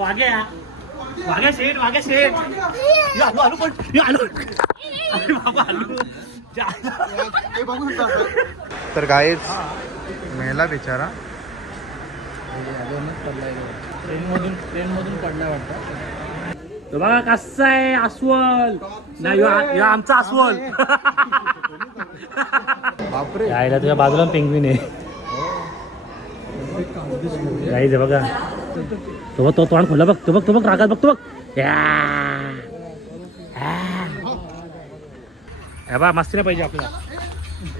वाग्या वाग्या शेठ वाग्या शेठ. हे आलो आलो पण. हे आलो. अरे बाबा आलो. जा. तर गाईच मेला बिचारा. ट्रेनमधून ट्रेनमधून पडला वाटतं. तो बघा कसा आहे अस्वल. नाही आमचा अस्वल. बापरे. यायला तुझ्या बाजूला पेंग्विन आहे. गाईज आहे बघा. तो बघ तो तोंड खोला बघ तो बघ तो बघ रागात बघ तो बघ. या. हे. बा मस्ती नाही पाहिजे आपल्याला.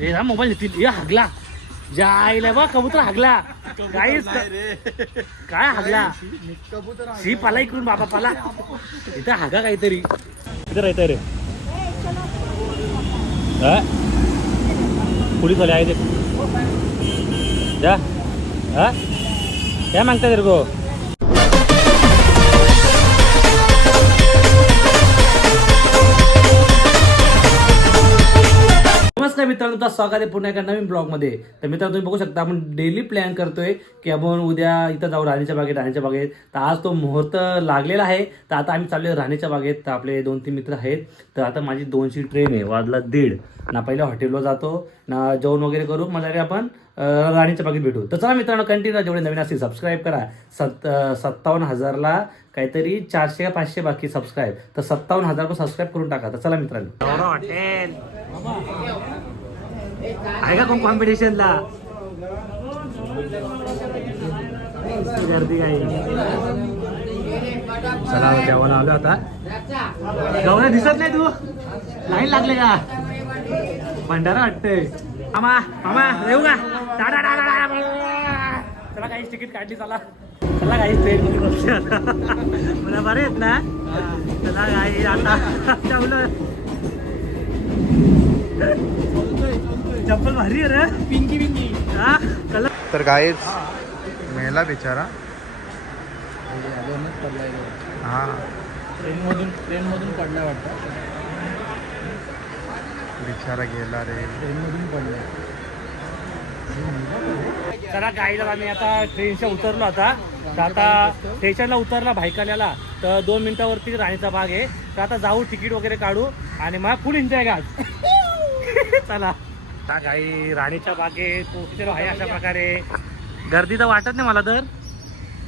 ए हा मोबाईल घेतील. ए हागला. जायला बा कबूतर हागला. गाईज काय हागला? शी पाला इकडून बाबा पाला. इथं हागा काहीतरी. इथं राहत रे. हा? वाले आहे ते जा. हा? क्या मागता तेरे मित्रांनो तुमचं स्वागत आहे पुन्हा एका नवीन ब्लॉगमध्ये. तर मित्रांनो तुम्ही बघू शकता आपण डेली प्लॅन करतोय की आपण उद्या इथं जाऊ राणीच्या बागेत राणीच्या बागेत. तर आज तो मुहूर्त लागलेला आहे. तर आता आम्ही चाललोय राणीच्या बागेत. तर आपले दोन तीन मित्र आहेत. तर आता माझी दोनशे ट्रेन आहे वाजला दीड. ना पहिले हॉटेलला जातो ना जेवण वगैरे करू. मला आपण राणीच्या बागेत भेटू. तर चला मित्रांनो कंटिन्यू जेवढे नवीन असतील सबस्क्राईब करा. सत् सत्तावन्न हजारला काहीतरी चारशे का पाचशे बाकी सबस्क्राईब तर सत्तावन्न हजार पण सबस्क्राईब करून टाका. तर चला मित्रांनो. हॉटेल आहे का कोण कॉम्पिटिशनला गर्दी काही चला जेवण आलो आता. गवळ्या दिसत नाही तू. लाईन लागले का? भंडारा वाटतंय. आमा आमा येऊ का? टाटा टाटा टाटा. चला काही तिकीट काढली चला. चला काही ट्रेन मध्ये बसले आता. मला बरे आहेत ना. चला काही आता. चप्पल भारी आहे रे. पिंकी पिंकी. हा? कलर तर गाईच मेला बिचारा. हा. ट्रेनमधून ट्रेनमधून पडला वाटतं. बिचारा गेला रे. ट्रेनमधून पडला चला गाईला आम्ही आता ट्रेनच्या उतरलो आता. तर आता स्टेशनला उतरला भायकाल्याला तर दोन मिनिटावरती राणीचा भाग आहे. तर आता जाऊ तिकीट वगैरे काढू. आणि मग फुल एन्जॉय का चला. आता गाई राणीच्या बागेत पोहोचलेलो आहे अशा प्रकारे. गर्दी तर वाटत नाही मला तर.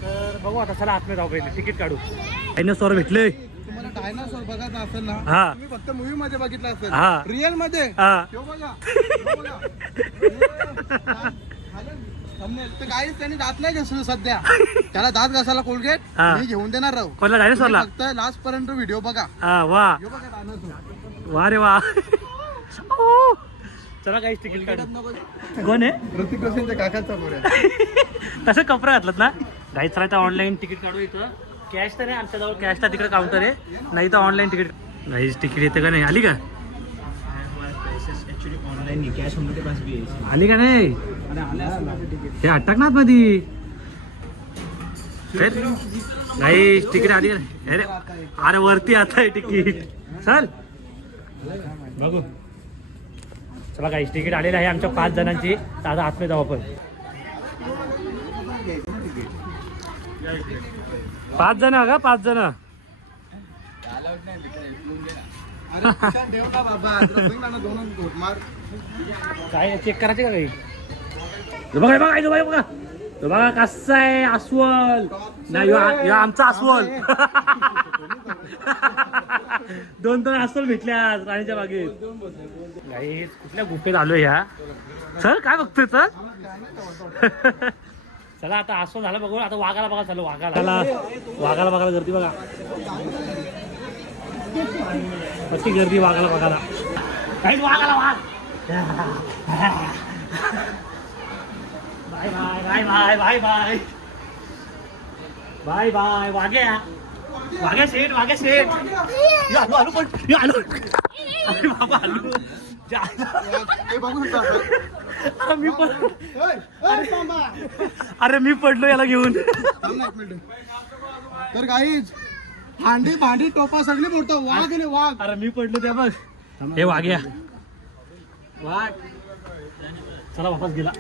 तर बघू आता चला आतमध्ये जाऊ पहिले. तिकीट काढू. डायनोसॉर भेटले. तुम्हाला डायनासोर बघायचा असेल ना हा. तुम्ही फक्त मूवी मध्ये बघितला असेल. हा. रिअलमध्ये? हा. तो बघा. तो बघा. thumbnail. तर काहीच त्यांनी दात नाही घासलं सध्या. त्याला दात घासायला कोलगेट हा. मी घेऊन देणार राहू. कोणला डायनोसॉरला फक्त लास्ट पर्यंत व्हिडिओ बघा. हा वा. ह्यो बघा डायनासोर वा रे वा. ओ. चला काही तिकीट काढू. कोण आहे? ऋतिक रोशनच्या काकाचा तसं कपडा घातलं ना? गाई चला ऑनलाईन तिकीट काढू इथं. कॅश तर नाही आमच्याजवळ कॅश तर तिकडे काउंटर आहे. नाही तर ऑनलाईन तिकीट नाही तिकीट येते का नाही? आली का? आली का नाही? हे अटक ना मध्ये नाही तिकीट आली का नाही? अरे अरे वरती आता आहे तिकीट चल. बघू. चला काही तिकीट आलेलं आहे आमच्या पाच जणांची. आता आतमध्ये जाऊ आपण. पाच जण का? पाच जण. काय चेक करायचे का काही? बघा बघा हे बघा बघा. बघा कसं आहे अस्वल. नाही आमचा अस्वल. दोन दोन अस्वल भेटले आज राणीच्या बागेत नाही कुठल्या गुफेत आलो ह्या? चल काय बघतोय चल चला आता अस्वल झाला बघू आता वाघाला बघा चालू वाघाला. वाघाला बघायला गर्दी बघा. अशी गर्दी वाघाला बघायला. काही वाघाला वाघ. Bye bye bye bye bye bye. Bye bye वाग्या वाग्या शेठ वाग्या शेठ. आलो आलो पण. आलो. अरे बाबा आलो. जा-. अरे मी पण. अरे. मी पडलो याला घेऊन. तर काहीच भांडी भांडी टोपा सगळे मोठं वाघ आहे वाघ. अरे मी पडलो त्या बघ. हे वाग्या वाघ. चला वापस गेला.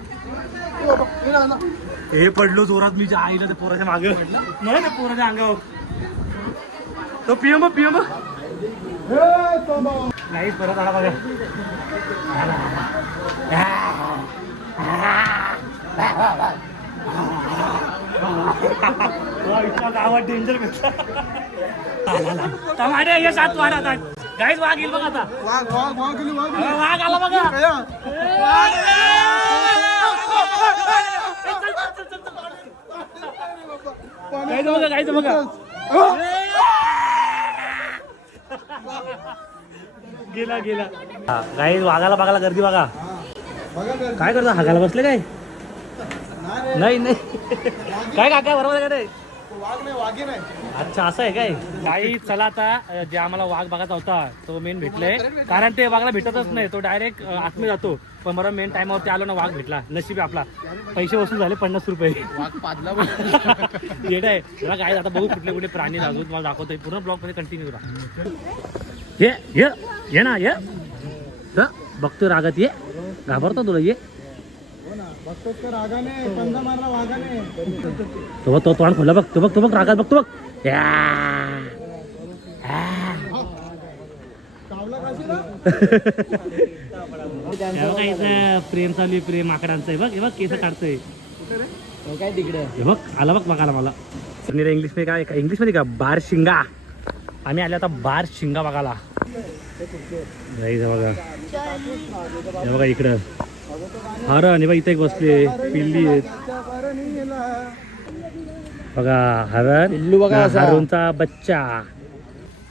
हे पडलो जोरात मी ज्या आईला त्या पोराच्या मागे. त्या पोराच्या अंगावर. तो पियम हे बाबा. नाही परत आला बघा. गावात डेंजर टमाटे हे सात वाढ आता. गाईच वाघ येईल बघ आता. वाघ आला बघा. बघा गाईचं बघा. गेला गेला. गाई वाघाला बघायला गर्दी बघा. काय करता? हागायला बसले काय? नाही नाही. काय काका बरोबर आहे का नाही वाघ नाही. वाघी नाही अच्छा असं आहे काय? काही चला आता जे आम्हाला वाघ बघायचा होता तो मेन भेटलाय कारण ते वाघला भेटतच नाही तो डायरेक्ट आतमध्ये जातो. पण बरं मेन टायमावरती आलो ना वाघ भेटला. नशीब आपला. पैसे वसूल झाले पन्नास रुपये. येड आहे. जरा काय आता बघू कुठले कुठले प्राणी दाखवू तुम्हाला दाखवतोय. पूर्ण ब्लॉगमध्ये कंटिन्यू करा. ये ये ये ना ये. ह, बघतोय रागात ये. घाबरतो तुला ये. तो बघ तो तोंड खोला बघ तो बघ तो बघ रागात बघ तो बघ. हे. प्रेम चालू आहे प्रेम आकडांचं आहे. बघ हे बघ केस काढतोय. काय तिकडे हे बघ आला बघ बघायला मला. इंग्लिशमध्ये काय इंग्लिशमध्ये का? बार शिंगा. आम्ही आले आता बार शिंगा बघायला. बघा हे बघा इकडं. हरण हे बघा इथे एक बसले पिल्ली आहेत बघा हरण. पिल्लू बघा. हरणचा बच्चा.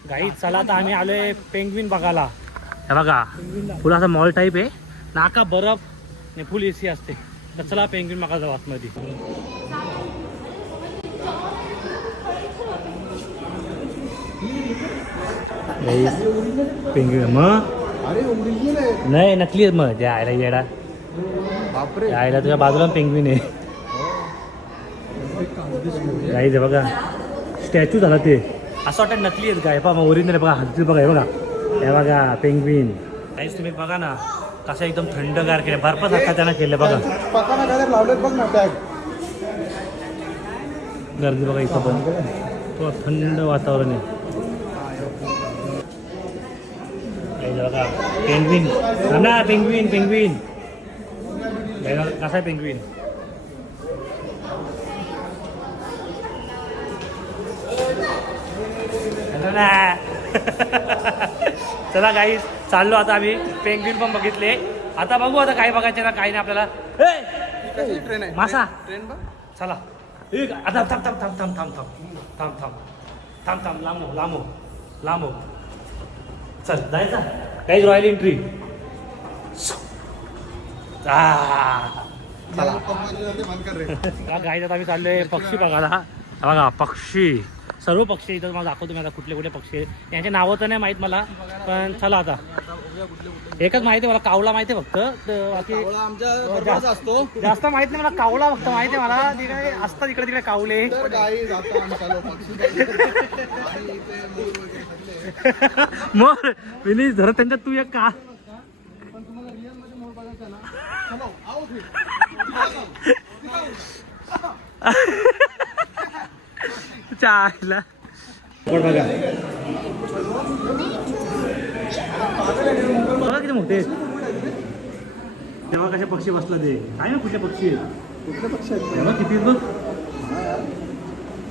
गाई चला तर आम्ही आलोय पेंग्विन बघायला. हे बघा फुल असा मॉल टाईप आहे. नाका बरफ आणि फुल एसी असते. तर चला पेंग्विन बघा जाऊ आतमध्ये. पेंग्विन मग? आहे नाही नकली मग. त्या आयला येडा. बापरे. आयला तुझ्या बाजूला पेंग्विन आहे. गाईच आहे बघा. स्टॅच्यू झाला ते. असं वाटतं नकली आहेत गाय पहा मग ओरिजिनल बघा हलती बघा हे बघा. हे बघा पेंग्विन गाईच तुम्ही बघा ना कसं एकदम थंडगार केलं. बर्फासारखा त्यानं केलं बघा. गर्दी बघा इथं पण. तो थंड वातावरण आहे. बघा पेंग्विन ना पेंग्विन पेंग्विन कसा आहे पेंग्विन हॅलो ना चला काही चाललो आता आम्ही पेंग्विन पण बघितले आता बघू आता काय बघायचे ना काही नाही आपल्याला ट्रेन आहे मासा ट्रेन बघ चला आता थांब थांब थांब थांब थांब थांब थांब थांब थांब थांब लांबो लांबो लांबो चल जायचा काही रॉयल एंट्री गाईत आम्ही चाललोय पक्षी बघायला. हा बघा पक्षी. सर्व पक्षी इथं मला दाखवतो मी आता कुठले कुठले पक्षी यांचे नावं तर नाही माहीत मला पण चला आता. एकच माहिती आहे मला कावला माहिती आहे फक्त. बाकी असतो. जास्त माहीत नाही मला कावला फक्त माहिती आहे मला. ते काय असतात इकडे तिकडे कावले. मोर विनीश धर त्यांच्यात तू एक का पण तुम्हाला रिअलमध्ये मोर बघायचा आहे ना चलो आओ फिर चायला. बघा? बघा किती मोठे. तेव्हा कसे पक्षी बसला ते? काय ना कुठले पक्षी आहेत? कुठले पक्षी तेव्हा किती बघ.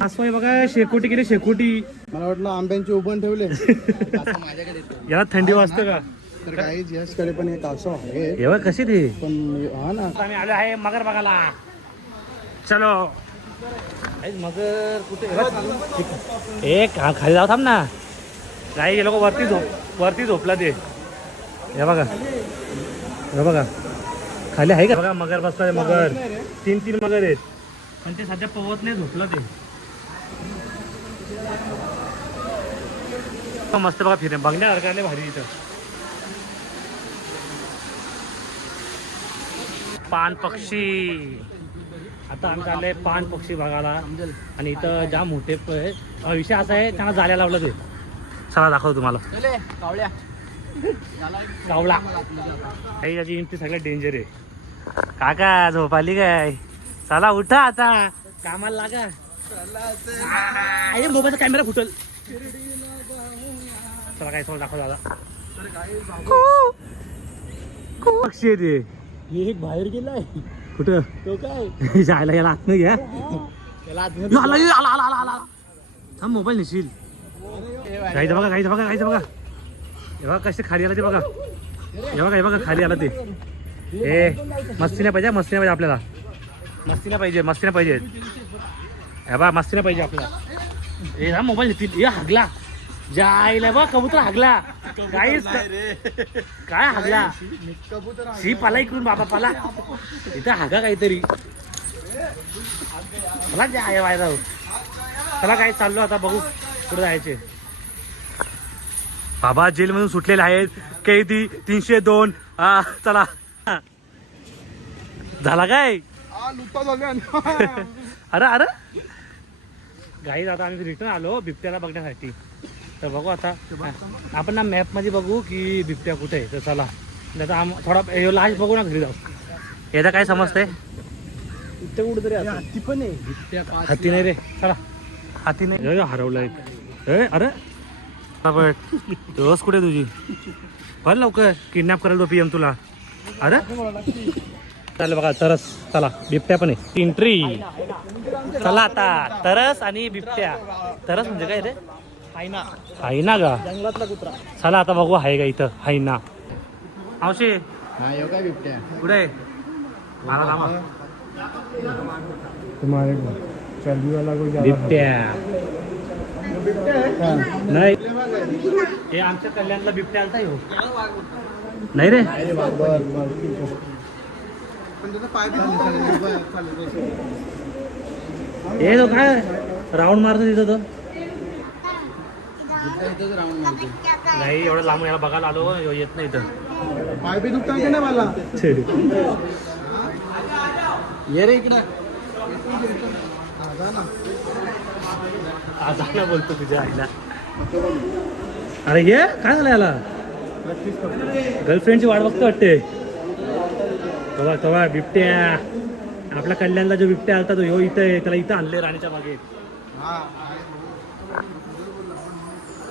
आसवाई बघा शेकोटी केली शेकोटी. मला वाटलं आंब्यांचे उबन ठेवले. याला थंडी वाजते का? तर काही पण एक असं आहे. कसे ते? पण हा ना. आम्ही आलो आहे मगर बघायला. चलो। मगर कुठे एक हा खाली जाऊ थांब ना. काही हे लोक वरती झोप वरती झोपला ते. हे बघा. हे बघा. खाली आहे का? बघा मगर बसला मगर. तीन तीन मगर आहेत. पण ते सध्या पवत नाही झोपलं ते. मस्त बघा फिरे बघण्यासारखं नाही भारी इथं. पान पक्षी आता आम्ही चाललोय पान पक्षी बघायला. आणि इथं जाम मोठे विषय असा आहे त्यांना जाल्या लावलं ते. चला दाखवतो तुम्हाला. कावला काही याची एंट्री सगळ्यात डेंजर आहे. काका झोप आली काय? चला उठा आता. कामाला लागा. अरे मोबाईलचा कॅमेरा फुटल. चला काय थोडं दाखव दादा. पक्षी आहे ते हे एक बाहेर गेलाय. कुठं? तो काय? जायला याला आत नाही घ्या. आला आला आला आला हा मोबाईल नेशील. गाईचं बघा गाईचं बघा गाईचं बघा. हे बघा कसे खाली आला ते बघा. हे बघा हे बघा खाली आला ते. ए मस्ती नाही पाहिजे मस्ती नाही पाहिजे आपल्याला. मस्ती नाही पाहिजे मस्ती नाही पाहिजे. हे बघा मस्ती नाही पाहिजे आपल्याला. ए हा मोबाईल नेतील. ए हागला. जायला बघ कबूतर हागला. काहीच काय हागला? शी पाला इकडून बाबा पाला. इथं हागा काहीतरी. मला जाय वायदा चला काय चाललो आता बघू कुठे जायचे. बाबा जेलमधून सुटलेले आहेत. कैदी तीनशे दोन. चला. झाला काय? अरे अरे. गाई आता आम्ही रिटर्न आलो बिबट्याला बघण्यासाठी. तर बघू आता. आपण ना मॅपमध्ये बघू की बिबट्या कुठे आहे. तर चला. नाही तर आम थोडा लास्ट बघू ना घरी जाऊ. याचा काय समजतंय? इथे कुठेतरी हत्ती पण आहे. त्या पाच हाती नाही रे. चला. हाती नाही? अरे, हरवलं एक ए, अरे रोज कुठे तुझी? बघ लवकर. किडनॅप करायला तो पीएम तुला. अरे. चालेल बघा तरस. चला बिबट्या पण आहे. एंट्री चला आता. तरस आणि बिबट्या. तरस म्हणजे काय रे? हायना. हायना का? जंगलातला कुत्रा. चला आता बघू आहे का इथं हायना. मावशी. हा यो काय बिबट्या? कुठे आहे? मला लावा तुम्हारे को चर्बी वाला को बिबट्या. नाही. हे आमच्या कल्याणला बिबट्या आलता हो नाही रे. हे तो काय? राऊंड मारतो तिथं तो. नाही एवढं लांबून याला बघायला आलो येत नाही इथं. पाय बी दुखतात की नाही मला? ये रे इकडं. आज आला बोलतो तुझ्या आईला. अरे ये काय झालं याला? गर्लफ्रेंडची वाट बघतो वाटते. तवा तवा बिबट्या. आपल्या कल्याणला जो बिबट्या आलता तो ह्यो इथं आहे त्याला इथं आणले राणीच्या बागेत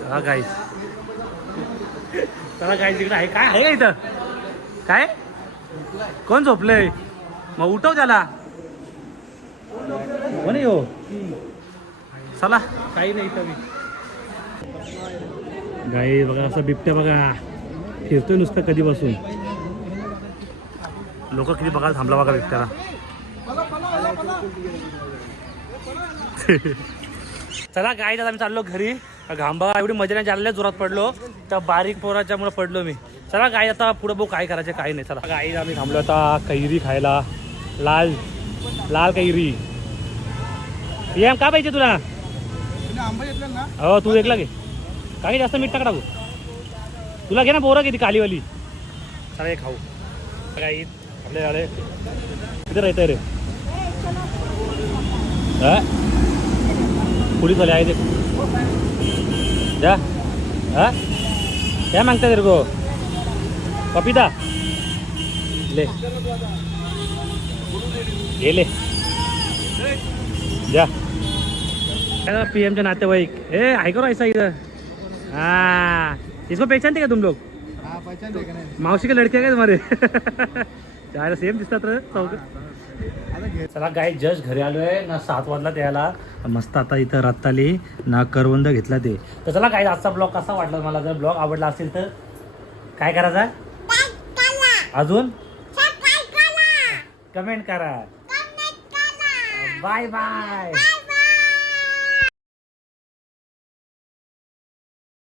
हा चला तिकडे आहे. काय आहे का इथं? काय? कोण झोपलंय? मग उठव त्याला. हो कोण आहे हो. चला. काही नाही इथं मी गाई बघा असं बिबट्या बघा. फिरतोय नुसतं कधीपासून. लोक किती बघायला थांबला बघा बिबट्याला. चला गाई दादा आम्ही चाललो घरी. घांबा एवढी मजा नाही चालल्या जोरात पडलो. त्या बारीक पोराच्यामुळे पडलो मी. चला गाई आता पुढे बघू काय करायचं काय नाही. चला. गाई आम्ही थांबलो आता कैरी खायला. लाल लाल कैरी. एम का पाहिजे तुला? हो तू एकला घे काही जास्त मीठ टाका तुला घे ना बोरं किती कालीवाली चला हे खाऊ. काही आपले झाले किती राहत रे. हा? पोलीस वाले आहे ते जा. हा? क्या मागता तेरे को पपीता ले. ये ले. जा. पीएमचे नातेवाईक. ए ऐको ऐसा इधर हाँ. इसको पहचानते क्या तुम लोग? हा का मावशी के लड़के काय तुम्हारे? सेम दिसतात रे चौक चला गाय जस्ट घरी आलोय. ना सात वाजला त्याला मस्त आता इथं रत्ताली ना करवंद घेतला ते. तर चला काय आजचा ब्लॉग कसा वाटला मला जर ब्लॉग आवडला असेल तर काय करायचा? अजून? कमेंट करा. Bye bye